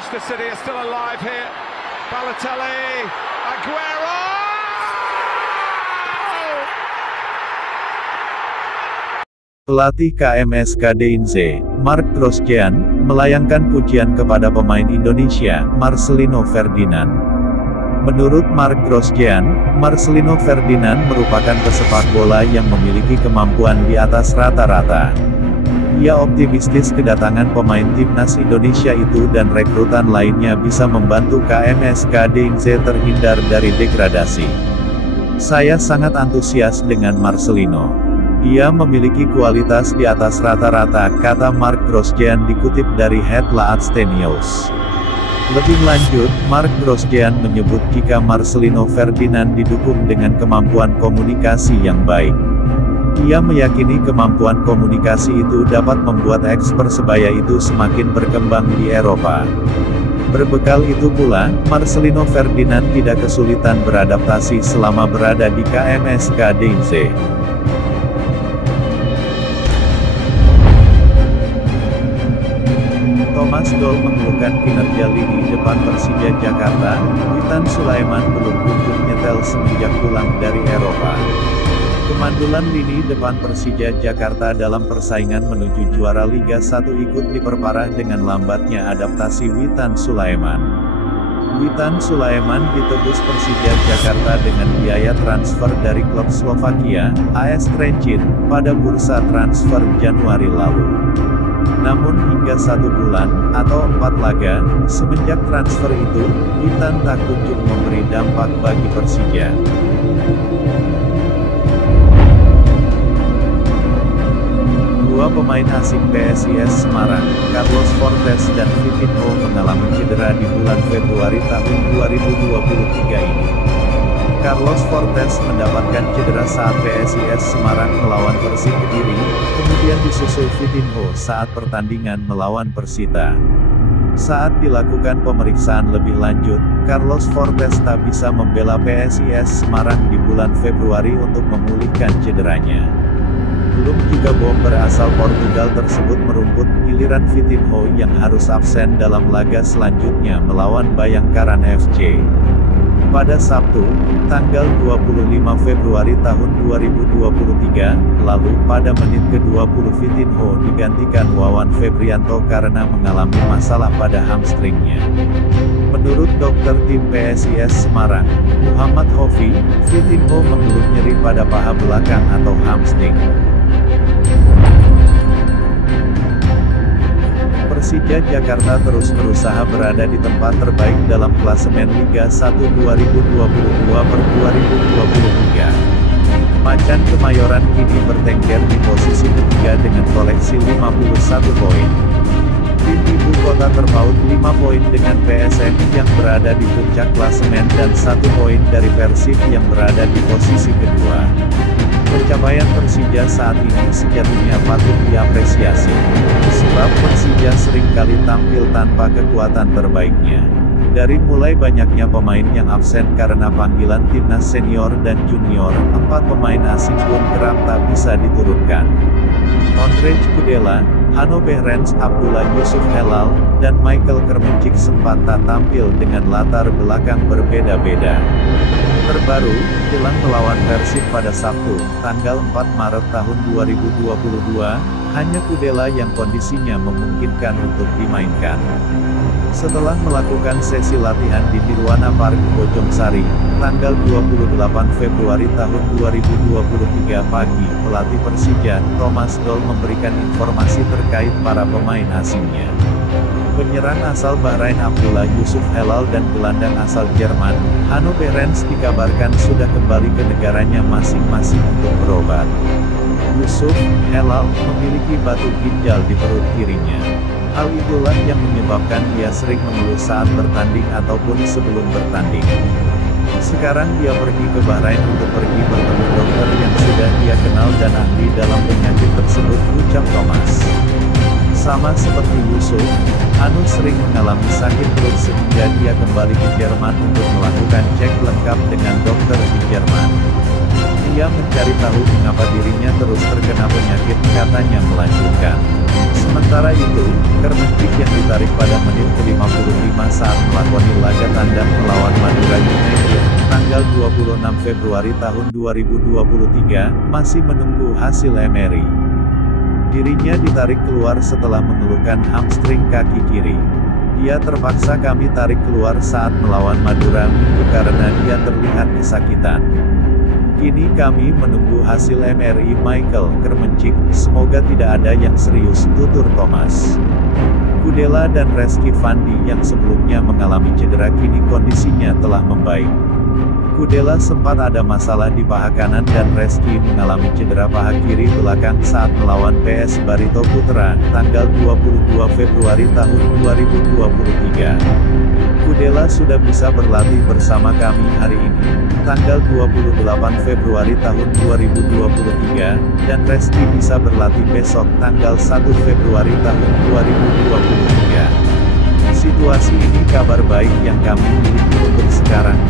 Manchester City are still alive here. Balotelli, Aguero! Pelatih KMSK Deinze, Mark Grosjean, melayangkan pujian kepada pemain Indonesia, Marcelino Ferdinand. Menurut Mark Grosjean, Marcelino Ferdinand merupakan pesepak bola yang memiliki kemampuan di atas rata-rata. Ia optimistis kedatangan pemain timnas Indonesia itu dan rekrutan lainnya bisa membantu KMSK Deinze terhindar dari degradasi. Saya sangat antusias dengan Marcelino. Dia memiliki kualitas di atas rata-rata, kata Mark Grosjean dikutip dari Headlaats News. Lebih lanjut, Mark Grosjean menyebut jika Marcelino Ferdinand didukung dengan kemampuan komunikasi yang baik. Ia meyakini kemampuan komunikasi itu dapat membuat eks-Persebaya itu semakin berkembang di Eropa. Berbekal itu pula, Marcelino Ferdinand tidak kesulitan beradaptasi selama berada di KMSK Deinze. Thomas Doll mengeluhkan kinerja lini depan Persija Jakarta. Witan Sulaiman belum kunjung nyetel semenjak pulang dari Eropa. Kemandulan lini depan Persija Jakarta dalam persaingan menuju juara Liga 1 ikut diperparah dengan lambatnya adaptasi Witan Sulaiman. Witan Sulaiman ditebus Persija Jakarta dengan biaya transfer dari klub Slovakia, AS Trenčín, pada bursa transfer Januari lalu. Namun hingga 1 bulan, atau 4 laga, semenjak transfer itu, Witan tak kunjung memberi dampak bagi Persija. Dua pemain asing PSIS Semarang, Carlos Fortes dan Vitinho mengalami cedera di bulan Februari tahun 2023 ini. Carlos Fortes mendapatkan cedera saat PSIS Semarang melawan Persik Kediri, kemudian disusul Vitinho saat pertandingan melawan Persita. Saat dilakukan pemeriksaan lebih lanjut, Carlos Fortes tak bisa membela PSIS Semarang di bulan Februari untuk memulihkan cederanya. Belum juga bomber asal Portugal tersebut merumput, giliran Vitinho yang harus absen dalam laga selanjutnya melawan Bayangkara FC. Pada Sabtu, tanggal 25 Februari tahun 2023, lalu pada menit ke-20 Vitinho digantikan Wawan Febrianto karena mengalami masalah pada hamstringnya. Menurut dokter tim PSIS Semarang, Muhammad Hofi, Vitinho mengeluh nyeri pada paha belakang atau hamstring. Persija Jakarta terus berusaha berada di tempat terbaik dalam klasemen Liga 1 2022 per 2023. Macan Kemayoran kini bertengger di posisi ketiga dengan koleksi 51 poin. Tim ibu kota terpaut 5 poin dengan PSM yang berada di puncak klasemen dan 1 poin dari Persib yang berada di posisi kedua. Pencapaian Persija saat ini sejatinya patut diapresiasi, sebab Persija seringkali tampil tanpa kekuatan terbaiknya. Dari mulai banyaknya pemain yang absen karena panggilan timnas senior dan junior, 4 pemain asing pun kerap tak bisa diturunkan. Ondrej Kudela, Hanno Behrens, Abdullah Yusuf Helal, dan Michael Kermenchik sempat tak tampil dengan latar belakang berbeda-beda. Terbaru, jelang melawan Persib pada Sabtu, tanggal 4 Maret tahun 2022, hanya Kudela yang kondisinya memungkinkan untuk dimainkan. Setelah melakukan sesi latihan di Nirwana Park Bojongsari, tanggal 28 Februari tahun 2023 pagi, pelatih Persija, Thomas Doll memberikan informasi terkait para pemain asingnya. Penyerang asal Bahrain Abdullah Yusuf Helal dan gelandang asal Jerman, Hanno Behrens dikabarkan sudah kembali ke negaranya masing-masing untuk berobat. Yusuf Helal memiliki batu ginjal di perut kirinya. Hal itulah yang menyebabkan dia sering mengeluh saat bertanding ataupun sebelum bertanding. Sekarang dia pergi ke Bahrain untuk pergi bertemu dokter yang sudah dia kenal dan ahli dalam penyakit tersebut, ucap Thomas. Sama seperti Yusuf, Hanno sering mengalami sakit perut sehingga dia kembali ke Jerman untuk melakukan cek lengkap dengan dokter di Jerman. Dia mencari tahu mengapa dirinya terus terkena penyakit, katanya melanjutkan. Sementara itu, Kermenchik yang ditarik pada menit ke-55 Medan melawan Madura United, tanggal 26 Februari tahun 2023, masih menunggu hasil Emery. Dirinya ditarik keluar setelah mengeluhkan hamstring kaki kiri. Dia terpaksa kami tarik keluar saat melawan Madura Minggu karena dia terlihat kesakitan. Kini kami menunggu hasil MRI Michael Kermencik, semoga tidak ada yang serius, tutur Thomas. Kudela dan Reski Fandi yang sebelumnya mengalami cedera kini kondisinya telah membaik. Kudela sempat ada masalah di paha kanan dan Reski mengalami cedera paha kiri belakang saat melawan PS Barito Putra, tanggal 22 Februari tahun 2023. Kudela sudah bisa berlatih bersama kami hari ini, tanggal 28 Februari tahun 2023, dan Reski bisa berlatih besok tanggal 1 Februari tahun 2023. Situasi ini kabar baik yang kami miliki untuk sekarang.